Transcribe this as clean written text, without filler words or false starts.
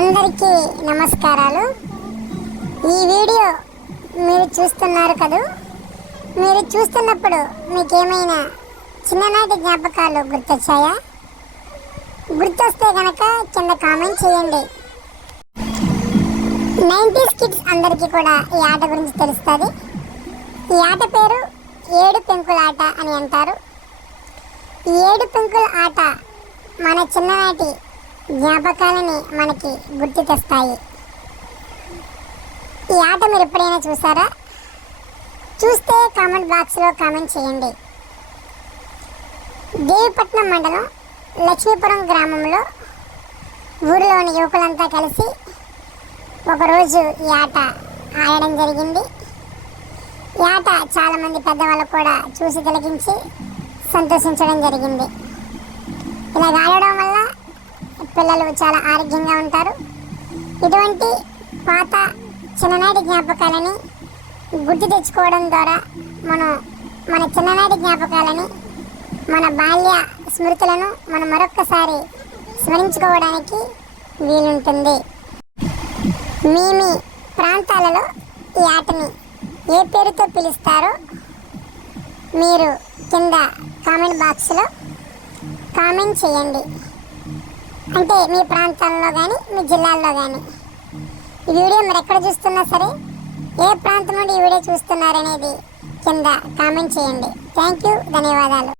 అందరికీ నమస్కారాలు. ఈ వీడియో మీరు చూస్తున్నారు కదూ. మీరు చూస్తున్నప్పుడు మీకేమైనా చిన్ననాటి జ్ఞాపకాలు గుర్తొచ్చాయా? గుర్తొస్తే కనుక కింద కామెంట్ చేయండి. 90s కిడ్స్ అందరికీ కూడా ఈ ఆట గురించి తెలుస్తుంది. ఈ ఆట పేరు ఏడు పెంకుల ఆట అని అంటారు. ఈ ఏడు పెంకుల ఆట మన చిన్ననాటి జ్ఞాపకాలని మనకి గుర్తు తెస్తాయి. ఈ ఆట మీరు ఎప్పుడైనా చూసారా? చూస్తే కామెంట్ బాక్స్లో కామెంట్ చేయండి. దేవిపట్నం మండలం లక్ష్మీపురం గ్రామంలో ఊరిలోని యువకులంతా కలిసి ఒకరోజు ఈ ఆట ఆడడం జరిగింది. ఈ ఆట చాలామంది పెద్దవాళ్ళు కూడా చూసి తిలకించి సంతోషించడం జరిగింది. ఇలా ఆడడం వల్ల పిల్లలు చాలా ఆరోగ్యంగా ఉంటారు. ఇటువంటి పాత చిన్ననాటి జ్ఞాపకాలని గుర్తు తెచ్చుకోవడం ద్వారా మనం మన చిన్ననాటి జ్ఞాపకాలని, మన బాల్య స్మృతులను మనం మరొక్కసారి స్మరించుకోవడానికి వీలుంటుంది. మీ ప్రాంతాలలో ఈ ఆటని ఏ పేరుతో పిలుస్తారో మీరు కింద కామెంట్ బాక్స్లో కామెంట్ చేయండి. అంటే మీ ప్రాంతాల్లో కానీ మీ జిల్లాల్లో కానీ ఈ వీడియో మీరు ఎక్కడ చూస్తున్నా సరే, ఏ ప్రాంతం నుండి ఈ వీడియో చూస్తున్నారనేది కింద కామెంట్ చేయండి. థ్యాంక్ యూ, ధన్యవాదాలు.